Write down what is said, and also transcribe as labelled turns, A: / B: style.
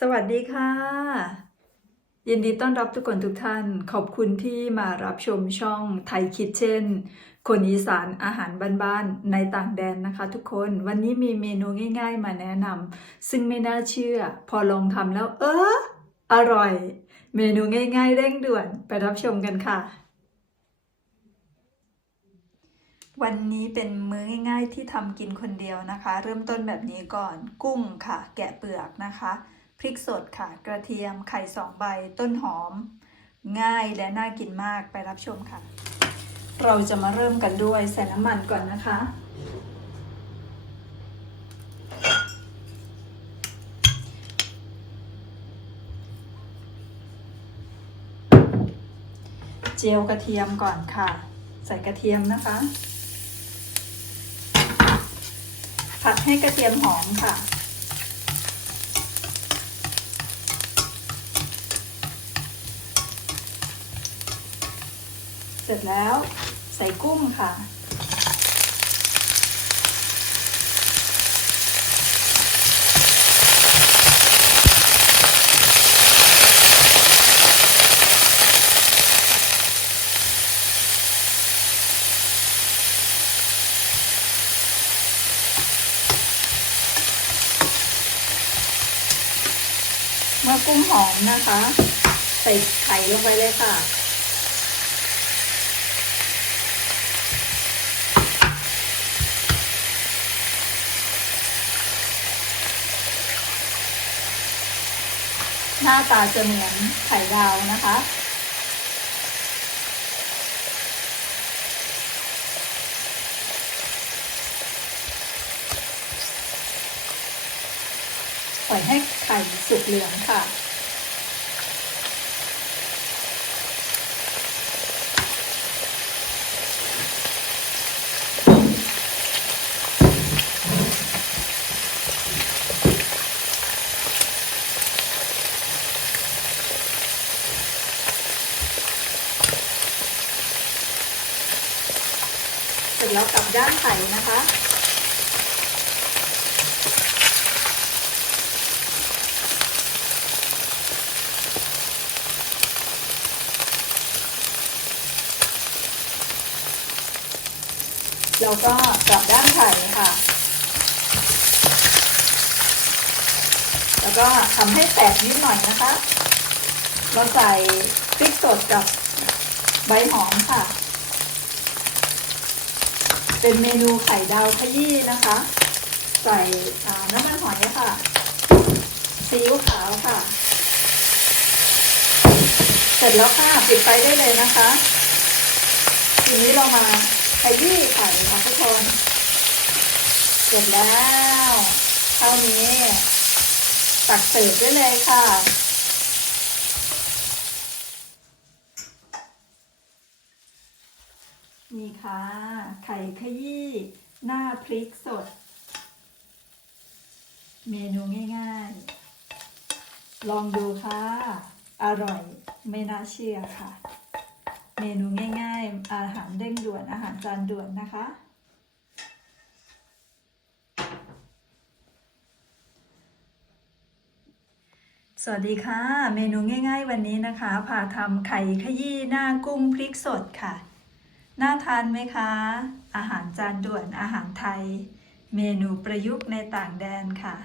A: สวัสดีค่ะ ยินดีต้อนรับทุกคนทุกท่าน ขอบคุณที่มารับชมช่องไทยคิดเช่น คนอีสานอาหารบ้านๆในต่างแดนนะคะทุกคนวันนี้มีเมนูง่าย ๆ มาแนะนำซึ่งไม่น่าเชื่อ พอลองทำแล้ว เอออร่อย เมนูง่าย ๆ เร่งด่วนไปรับชมกันค่ะวันนี้เป็นมื้อง่ายๆที่ทำกินคนเดียวนะคะ เริ่มต้นแบบนี้ก่อนกุ้งค่ะ แกะเปลือกนะคะ ริกสดค่ะ กระเทียมไข่สองใบ ต้นหอม ง่ายและน่ากินมากไปรับชมค่ะ เราจะมาเริ่มกันด้วยใส่น้ำมันก่อนนะคะ เจียวกระเทียมก่อนค่ะ ใส่กระเทียมนะคะ ผัดให้กระเทียมหอมค่ะ เสร็จแล้วใส่กุ้งค่ะ เมื่อกุ้งหอมนะคะ ใส่ไข่ลงไปเลยค่ะ หน้าตาจะเหมือนไข่ดาวนะคะ ปล่อยให้ไข่สุกเหลืองค่ะ ร็จแล้วกลับด้านไข่นะคะเราก็กลับด้านไข่ค่ะ แล้วก็ทำให้แตกนิดหน่อยนะคะ เราใส่พริกสดกับใบหอมค่ะ เป็นเมนูไข่ดาวขยี้นะคะ ใส่น้ำมันหอยค่ะซีอิ๊วขาวค่ะ เสร็จแล้วค่ะปิดไฟได้เลยนะคะ ทีนี้เรามาขยี้ไข่ค่ะทุกคน เสร็จแล้วเท่านี้ตักเสิร์ฟได้เลยค่ะ นี่ค่ะ ไข่ขยี้หน้าพริกสด เมนูง่ายๆ ลองดูค่ะ อร่อยไม่น่าเชื่อค่ะ เมนูง่ายๆ อาหารเร่งด่วนอาหารจานด่วนนะคะ สวัสดีค่ะ เมนูง่ายๆ วันนี้นะคะพาทำไข่ขยี้หน้ากุ้งพริกสดค่ะ น่าทานไหมคะ อาหารจานด่วนอาหารไทย เมนูประยุกต์ในต่างแดนค่ะ